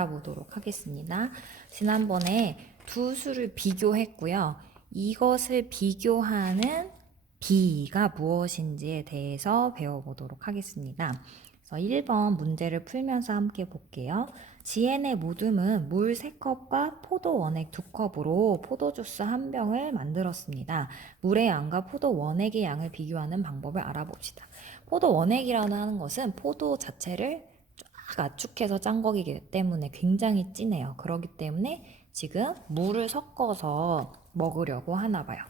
알아보도록 하겠습니다. 지난번에 두 수를 비교했고요. 이것을 비교하는 비가 무엇인지에 대해서 배워보도록 하겠습니다. 그래서 1번 문제를 풀면서 함께 볼게요. 지엔의 모듬은 물 3컵과 포도 원액 2컵으로 포도주스 1병을 만들었습니다. 물의 양과 포도 원액의 양을 비교하는 방법을 알아봅시다. 포도 원액이라고 하는 것은 포도 자체를 쫙 압축해서 짠 거기 때문에 굉장히 진해요. 그렇기 때문에 지금 물을 섞어서 먹으려고 하나 봐요.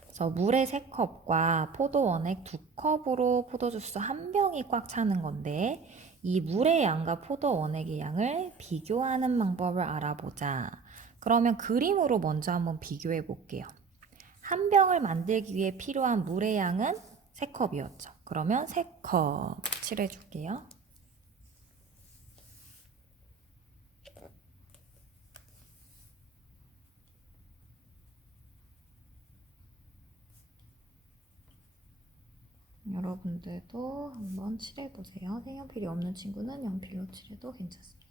그래서 물의 3컵과 포도 원액 2컵으로 포도주스 1병이 꽉 차는 건데 이 물의 양과 포도 원액의 양을 비교하는 방법을 알아보자. 그러면 그림으로 먼저 한번 비교해 볼게요. 한 병을 만들기 위해 필요한 물의 양은 3컵이었죠. 그러면 3컵 칠해 줄게요. 여러분들도 한번 칠해보세요. 색연필이 없는 친구는 연필로 칠해도 괜찮습니다.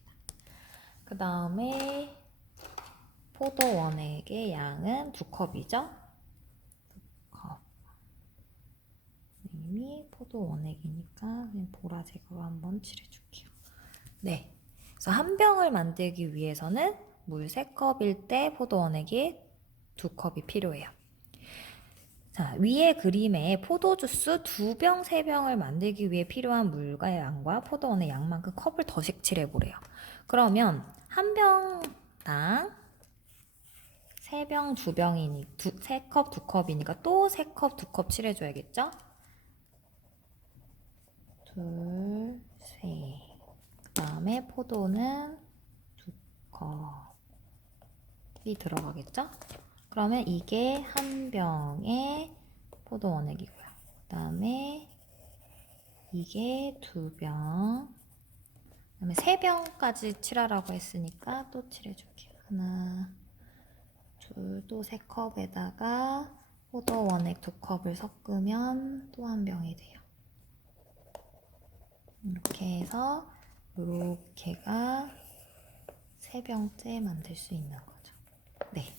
그 다음에 포도 원액의 양은 2컵이죠? 2컵. 선생님이 포도 원액이니까 그냥 보라색으로 한번 칠해줄게요. 네. 그래서 한 병을 만들기 위해서는 물 3컵일 때 포도 원액이 2컵이 필요해요. 자, 위의 그림에 포도주스 2병, 3병을 만들기 위해 필요한 물과 양과 포도원의 양만큼 컵을 더 색칠해보래요. 그러면 한 병당 3병, 2병이니 3컵, 2컵이니까 또 3컵, 2컵 칠해줘야겠죠? 둘, 셋. 그 다음에 포도는 2컵이 들어가겠죠? 그러면 이게 한 병의 포도 원액이고요. 그 다음에 이게 2병. 그 다음에 3병까지 칠하라고 했으니까 또 칠해줄게요. 하나, 둘, 또 3컵에다가 포도 원액 2컵을 섞으면 또 한 병이 돼요. 이렇게 해서 이렇게가 3병째 만들 수 있는 거죠. 네.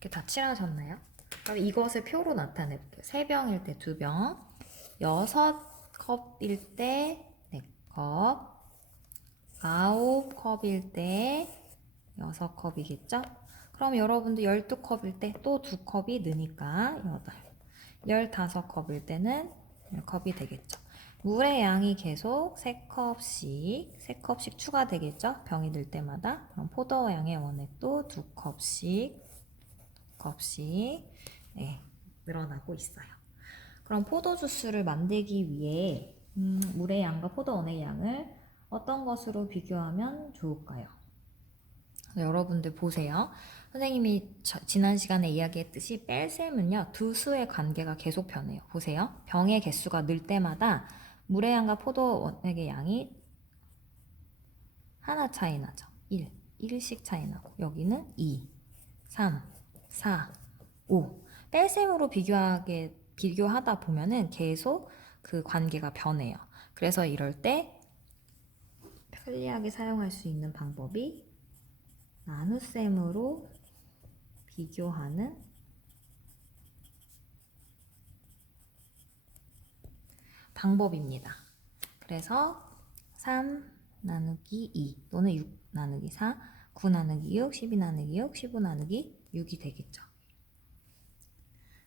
이렇게 다 칠하셨나요? 그럼 이것을 표로 나타내 볼게요. 3병일 때 2병, 6컵일 때 4컵, 9컵일 때 6컵이겠죠? 그럼 여러분들 12컵일 때 또 2컵이 느니까 8, 15컵일 때는 10컵이 되겠죠. 물의 양이 계속 3컵씩 추가되겠죠? 병이 들 때마다. 그럼 포도 양의 원액도 2컵씩 네, 늘어나고 있어요. 그럼 포도 주스를 만들기 위해 물의 양과 포도 원의 양을 어떤 것으로 비교하면 좋을까요? 여러분들 보세요. 선생님이 지난 시간에 이야기했듯이 뺄셈은요, 두 수의 관계가 계속 변해요. 보세요. 병의 개수가 늘 때마다 물의 양과 포도 원액의 양이 하나 차이 나죠. 1씩 차이 나고 여기는 2, 3, 4, 5. 뺄셈으로 비교하다 보면은 계속 그 관계가 변해요. 그래서 이럴 때 편리하게 사용할 수 있는 방법이 나눗셈으로 비교하는 방법입니다. 그래서 3 나누기 2 또는 6 나누기 4, 9 나누기 6, 12 나누기 6, 15 나누기 6이 되겠죠.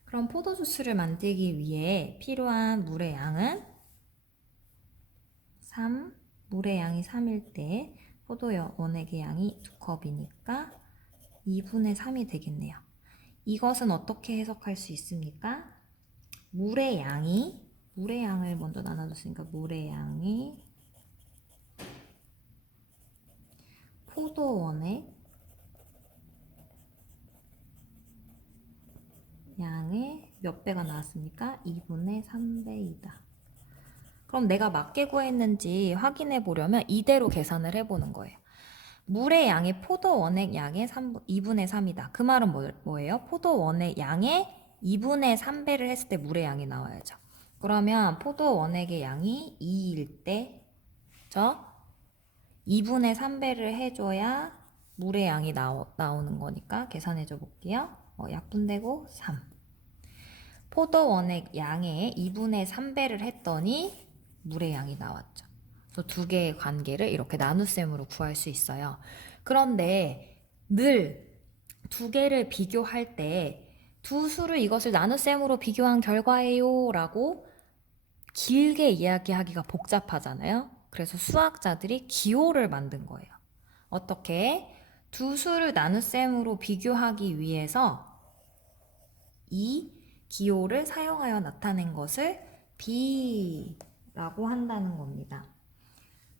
그럼 포도주스를 만들기 위해 필요한 물의 양은 3, 물의 양이 3일 때 포도 원액의 양이 2컵이니까 2분의 3이 되겠네요. 이것은 어떻게 해석할 수 있습니까? 물의 양을 먼저 나눠줬으니까 물의 양이 포도 원액 양의 몇 배가 나왔습니까? 2분의 3배이다. 그럼 내가 맞게 구했는지 확인해 보려면 이대로 계산을 해보는 거예요. 물의 양이 포도 원액 양의 2분의 3이다. 그 말은 뭐예요? 포도 원액 양의 2분의 3배를 했을 때 물의 양이 나와야죠. 그러면 포도 원액의 양이 2일 때, 2분의 3배를 해줘야 물의 양이 나오는 거니까 계산해줘 볼게요. 약분되고 3. 포도 원액 양의 2분의 3배를 했더니 물의 양이 나왔죠. 그래서 두 개의 관계를 이렇게 나눗셈으로 구할 수 있어요. 그런데 늘 두 개를 비교할 때 두 수를 이것을 나눗셈으로 비교한 결과예요 라고 길게 이야기하기가 복잡하잖아요. 그래서 수학자들이 기호를 만든 거예요. 어떻게? 두 수를 나눗셈으로 비교하기 위해서 이 기호를 사용하여 나타낸 것을 B라고 한다는 겁니다.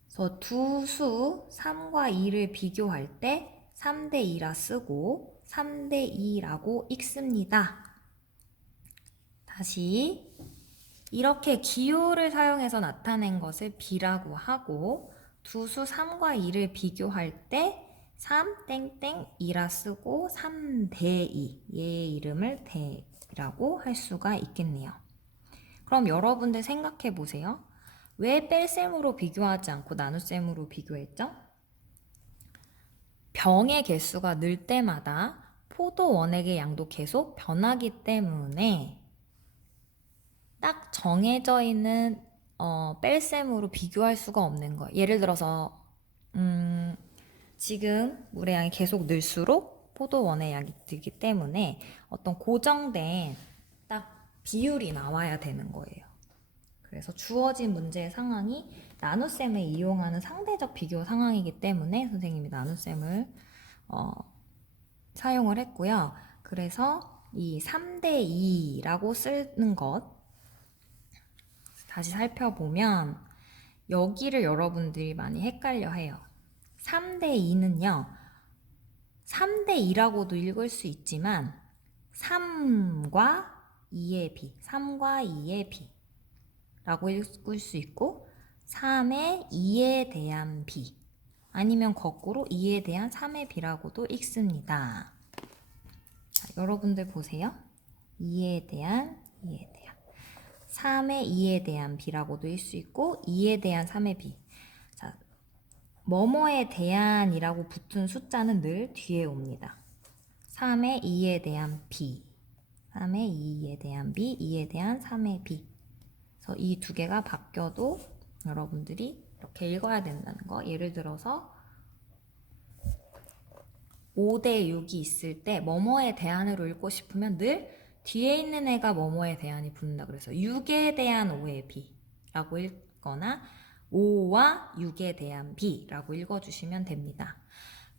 그래서 두 수 3과 2를 비교할 때 3대 2라 쓰고 3대 2라고 읽습니다. 다시 이렇게 기호를 사용해서 나타낸 것을 B라고 하고 두 수 3과 2를 비교할 때 3 땡땡 2라 쓰고 3대 2 얘의 이름을 대라고 할 수가 있겠네요. 그럼 여러분들 생각해 보세요. 왜 뺄셈으로 비교하지 않고 나눗셈으로 비교했죠? 병의 개수가 늘 때마다 포도 원액의 양도 계속 변하기 때문에 딱 정해져 있는 뺄셈으로 비교할 수가 없는 거예요. 예를 들어서 지금 물의 양이 계속 늘수록 포도 원액의 양이 늘기 때문에 어떤 고정된 딱 비율이 나와야 되는 거예요. 그래서 주어진 문제의 상황이 나눗셈을 이용하는 상대적 비교 상황이기 때문에 선생님이 나눗셈을 사용을 했고요. 그래서 이 3대 2라고 쓰는 것 다시 살펴보면 여기를 여러분들이 많이 헷갈려 해요. 3대 2는요. 3대 2라고도 읽을 수 있지만 3과 2의 비, 3과 2의 비 라고 읽을 수 있고 3의 2에 대한 비 아니면 거꾸로 2에 대한 3의 비라고도 읽습니다. 자, 여러분들 보세요. 2에 대한 3의 2에 대한 비라고도 읽을 수 있고 2에 대한 3의 비. 자, 뭐뭐에 대한이라고 붙은 숫자는 늘 뒤에 옵니다. 3의 2에 대한 비, 3의 2에 대한 비, 2에 대한 3의 비. 그래서 이 두 개가 바뀌어도 여러분들이 이렇게 읽어야 된다는 거. 예를 들어서 5대 6이 있을 때 뭐뭐에 대한으로 읽고 싶으면 늘 뒤에 있는 애가 뭐뭐에 대한이 붙는다. 그래서 6에 대한 5의 비라고 읽거나 5와 6에 대한 비라고 읽어주시면 됩니다.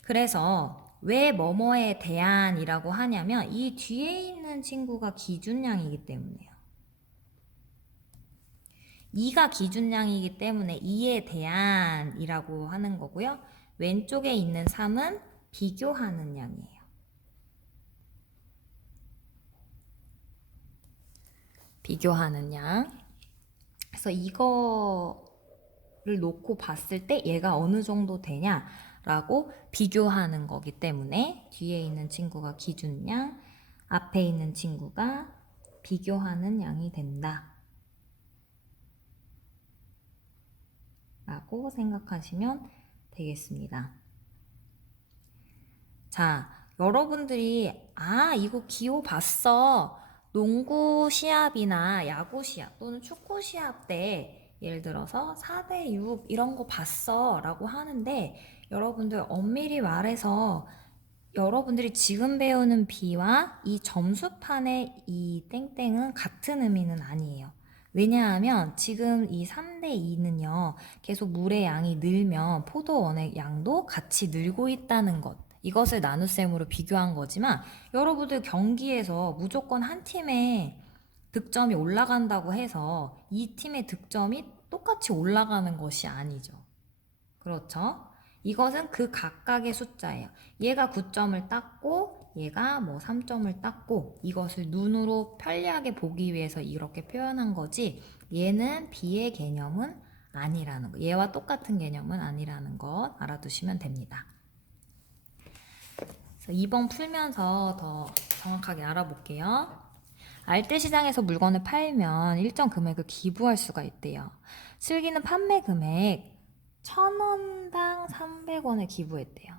그래서 왜 뭐뭐에 대한이라고 하냐면 이 뒤에 있는 친구가 기준량이기 때문에요. 2가 기준량이기 때문에 2에 대한이라고 하는 거고요. 왼쪽에 있는 3은 비교하는 양이에요. 비교하는 양. 그래서 이거를 놓고 봤을 때 얘가 어느 정도 되냐라고 비교하는 거기 때문에 뒤에 있는 친구가 기준량, 앞에 있는 친구가 비교하는 양이 된다. 라고 생각하시면 되겠습니다. 자, 여러분들이 이거 기호 봤어. 농구 시합이나 야구 시합 또는 축구 시합 때 예를 들어서 4대 6 이런 거 봤어 라고 하는데 여러분들 엄밀히 말해서 여러분들이 지금 배우는 비와 이 점수판의 이 땡땡은 같은 의미는 아니에요. 왜냐하면 지금 이 3대 2는요, 계속 물의 양이 늘면 포도원의 양도 같이 늘고 있다는 것. 이것을 나눗셈으로 비교한 거지만 여러분들 경기에서 무조건 한 팀의 득점이 올라간다고 해서 이 팀의 득점이 똑같이 올라가는 것이 아니죠. 그렇죠? 이것은 그 각각의 숫자예요. 얘가 9점을 땄고 얘가 뭐 3점을 땄고 이것을 눈으로 편리하게 보기 위해서 이렇게 표현한 거지 얘는 비의 개념은 아니라는 거. 얘와 똑같은 개념은 아니라는 것 알아두시면 됩니다. 그래서 2번 풀면서 더 정확하게 알아볼게요. 알뜰시장에서 물건을 팔면 일정 금액을 기부할 수가 있대요. 슬기는 판매 금액 1,000원당 300원을 기부했대요.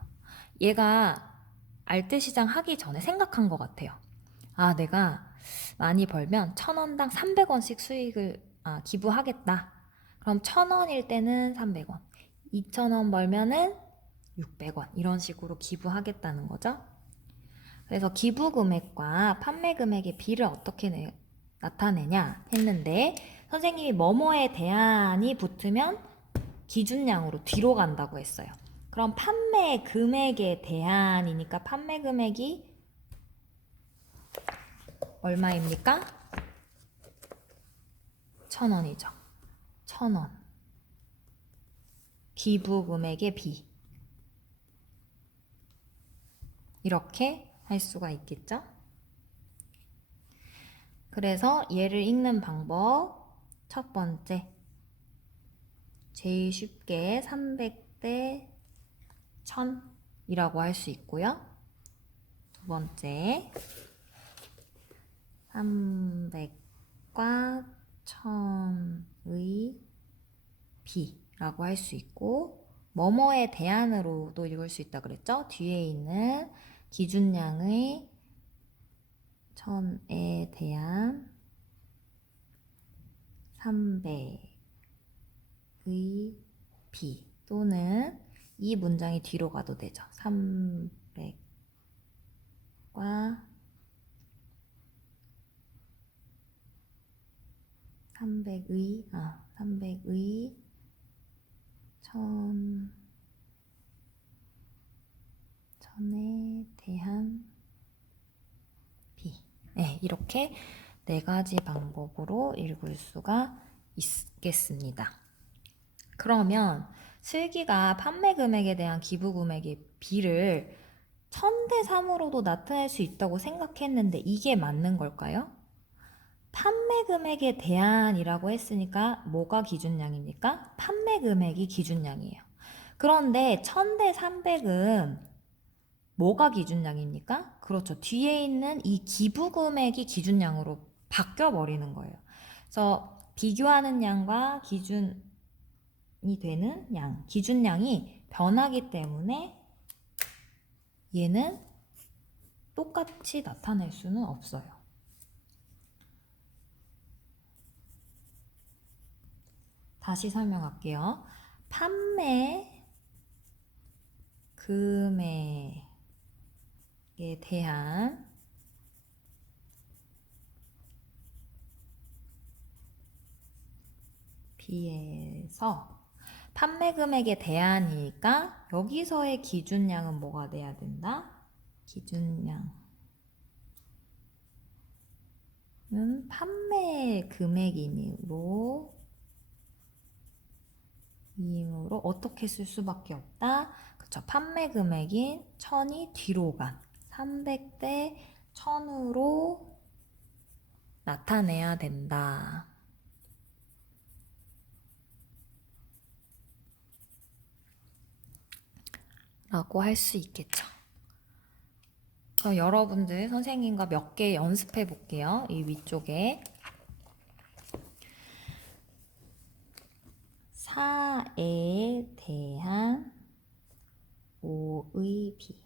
얘가 알뜰시장 하기 전에 생각한 것 같아요. 아, 내가 많이 벌면 1,000원당 300원씩 수익을 기부하겠다. 그럼 1,000원일 때는 300원, 2,000원 벌면은 600원 이런 식으로 기부하겠다는 거죠. 그래서 기부 금액과 판매 금액의 비를 어떻게 나타내냐 했는데 선생님이 뭐뭐에 대한이 붙으면 기준량으로 뒤로 간다고 했어요. 그럼 판매 금액에 대한이니까 판매 금액이 얼마입니까? 1,000원이죠. 1,000원. 기부 금액의 비. 이렇게 할 수가 있겠죠? 그래서 얘를 읽는 방법 첫 번째 제일 쉽게 300대 1000이라고 할 수 있고요. 두 번째 300과 1000의 비라고 할 수 있고 뭐뭐에 대한으로도 읽을 수 있다 그랬죠? 뒤에 있는 기준량의 1000에 대한 300의 비 또는 이 문장이 뒤로 가도 되죠. 300과 300의 1000에 대한 비. 네, 이렇게 네 가지 방법으로 읽을 수가 있겠습니다. 그러면 슬기가 판매 금액에 대한 기부 금액의 비를 1000대 3으로도 나타낼 수 있다고 생각했는데 이게 맞는 걸까요? 판매 금액에 대한이라고 했으니까 뭐가 기준량입니까? 판매 금액이 기준량이에요. 그런데 1000대 300은 뭐가 기준량입니까? 그렇죠. 뒤에 있는 이 기부 금액이 기준량으로 바뀌어 버리는 거예요. 그래서 비교하는 양과 기준이 되는 양, 기준량이 변하기 때문에 얘는 똑같이 나타낼 수는 없어요. 다시 설명할게요. 판매 금액에 대한 비에서 판매 금액에 대한이니까 여기서의 기준량은 뭐가 돼야 된다? 기준량은 판매 금액이므로 어떻게 쓸 수밖에 없다? 그쵸. 판매 금액인 1000이 뒤로 간 300대 1000으로 나타내야 된다. 라고 할 수 있겠죠. 그럼 여러분들 선생님과 몇 개 연습해 볼게요. 이 위쪽에 4에 대한 5의 비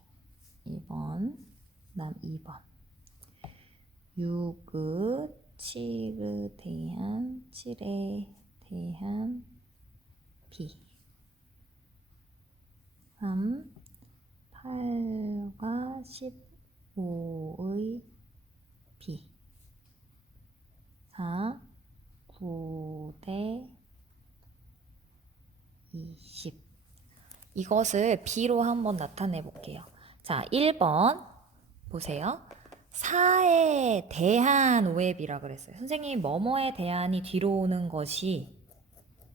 1번 그다음 2번 6의 7에 대한 7에 대한 비 3 8과 15의 비 4 9대 20 이것을 B로 한번 나타내 볼게요. 자, 1번 보세요. 4에 대한 5의 B라 그랬어요. 선생님이 뭐뭐에 대한이 뒤로 오는 것이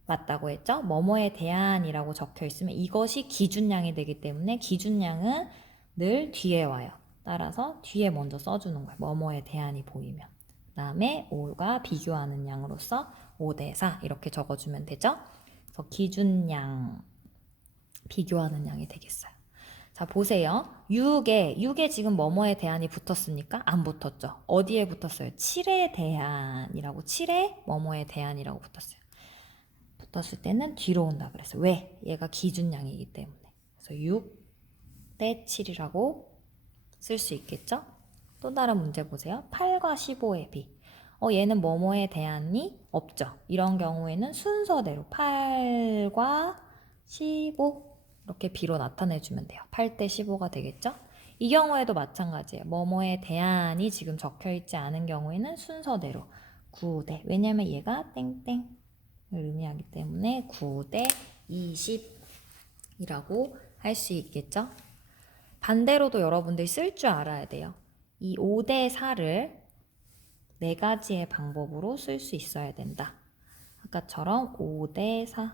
맞다고 했죠? 뭐뭐에 대한이라고 적혀 있으면 이것이 기준량이 되기 때문에 기준량은 늘 뒤에 와요. 따라서 뒤에 먼저 써주는 거예요. 뭐뭐에 대한이 보이면. 그 다음에 5가 비교하는 양으로서 5대 4 이렇게 적어주면 되죠? 그래서 기준량 비교하는 양이 되겠어요. 자, 보세요. 6에 지금 뭐뭐에 대한이 붙었습니까? 안 붙었죠. 어디에 붙었어요? 7에 대한이라고 7에 뭐뭐에 대한이라고 붙었어요. 붙었을 때는 뒤로 온다 그랬어요. 왜? 얘가 기준량이기 때문에. 그래서 6대 7이라고 쓸 수 있겠죠? 또 다른 문제 보세요. 8과 15의 비. 얘는 뭐뭐에 대한이 없죠. 이런 경우에는 순서대로 8과 15 이렇게 B로 나타내주면 돼요. 8대 15가 되겠죠? 이 경우에도 마찬가지예요. 뭐뭐에 대한이 지금 적혀있지 않은 경우에는 순서대로 9대. 왜냐면 얘가 땡땡을 의미하기 때문에 9대 20이라고 할 수 있겠죠? 반대로도 여러분들이 쓸 줄 알아야 돼요. 이 5대 4를 네 가지의 방법으로 쓸 수 있어야 된다. 아까처럼 5대 4로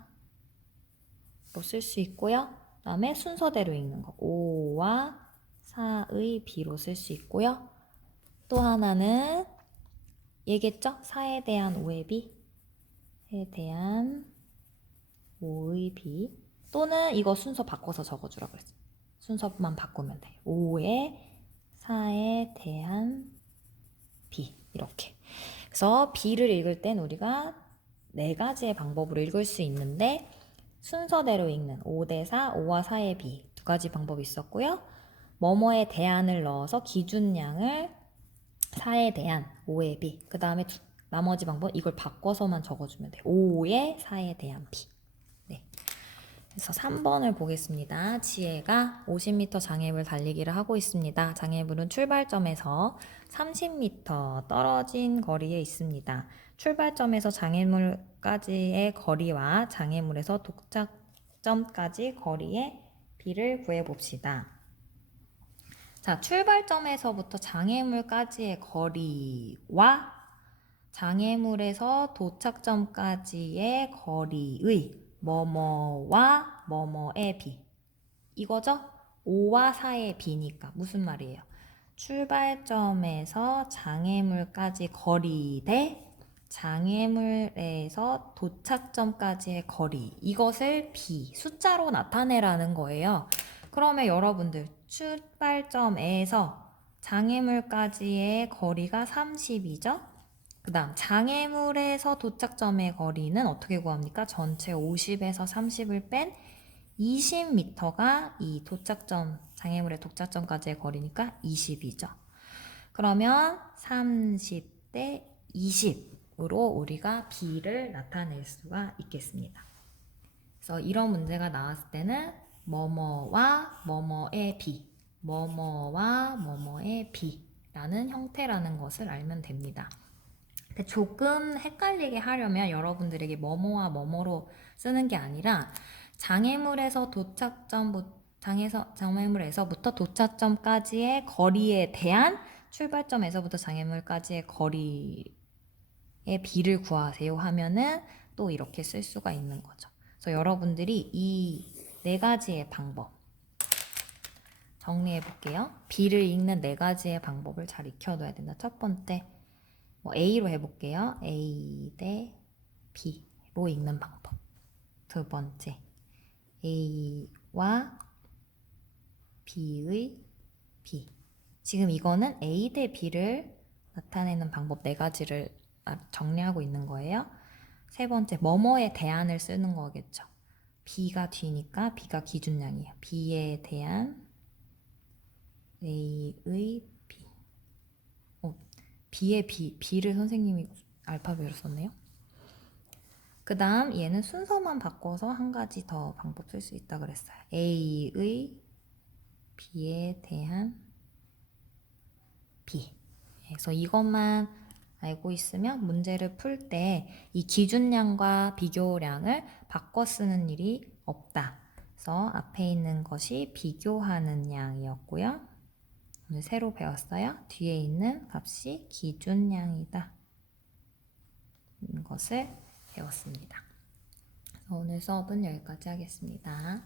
쓸 수 있고요. 그 다음에 순서대로 읽는 거 5와 4의 B로 쓸 수 있고요. 또 하나는 얘겠죠? 4에 대한 5의 B에 대한 5의 B 또는 이거 순서 바꿔서 적어주라고 그랬어요. 순서만 바꾸면 돼요. 5에 4에 대한 B 이렇게. 그래서 B를 읽을 땐 우리가 네 가지의 방법으로 읽을 수 있는데 순서대로 읽는 5대 4, 5와 4의 B 두 가지 방법이 있었고요. 뭐뭐에 대안을 넣어서 기준량을 4에 대한 5의 B 그 다음에 나머지 방법 이걸 바꿔서만 적어주면 돼요. 5에 4에 대한 B. 네. 그래서 3번을 보겠습니다. 지혜가 50m 장애물 달리기를 하고 있습니다. 장애물은 출발점에서 30m 떨어진 거리에 있습니다. 출발점에서 장애물까지의 거리와 장애물에서 도착점까지 거리의 B를 구해봅시다. 자, 출발점에서부터 장애물까지의 거리와 장애물에서 도착점까지의 거리의 뭐뭐와 뭐뭐의 B 이거죠? 5와 4의 B니까 무슨 말이에요? 출발점에서 장애물까지 거리 대 장애물에서 도착점까지의 거리 이것을 B 숫자로 나타내라는 거예요. 그러면 여러분들 출발점에서 장애물까지의 거리가 30이죠? 그 다음 장애물에서 도착점의 거리는 어떻게 구합니까? 전체 50에서 30을 뺀 20m가 이 도착점, 장애물의 도착점까지의 거리니까 20이죠. 그러면 30대 20으로 우리가 B를 나타낼 수가 있겠습니다. 그래서 이런 문제가 나왔을 때는 뭐뭐와 뭐뭐의 B, 뭐뭐와 뭐뭐의 B라는 형태라는 것을 알면 됩니다. 근데 조금 헷갈리게 하려면 여러분들에게 뭐뭐와 뭐뭐로 쓰는 게 아니라 장애물에서 장애물에서부터 도착점까지의 거리에 대한 출발점에서부터 장애물까지의 거리의 B를 구하세요 하면은 또 이렇게 쓸 수가 있는 거죠. 그래서 여러분들이 이 네 가지의 방법 정리해 볼게요. B를 읽는 네 가지의 방법을 잘 익혀둬야 된다. 첫 번째 A로 해볼게요. A 대 B로 읽는 방법. 두 번째, A와 B의 B. 지금 이거는 A 대 B를 나타내는 방법 네 가지를 정리하고 있는 거예요. 세 번째, 뭐뭐에 대안을 쓰는 거겠죠. B가 뒤니까 B가 기준량이에요. B에 대한 A의 B. B의 B를 선생님이 알파벳으로 썼네요. 그 다음 얘는 순서만 바꿔서 한 가지 더 방법 쓸 수 있다 그랬어요. A의 B에 대한 B. 그래서 이것만 알고 있으면 문제를 풀 때 이 기준량과 비교량을 바꿔 쓰는 일이 없다. 그래서 앞에 있는 것이 비교하는 양이었고요. 오늘 새로 배웠어요. 뒤에 있는 값이 기준량이다. 것을 배웠습니다. 오늘 수업은 여기까지 하겠습니다.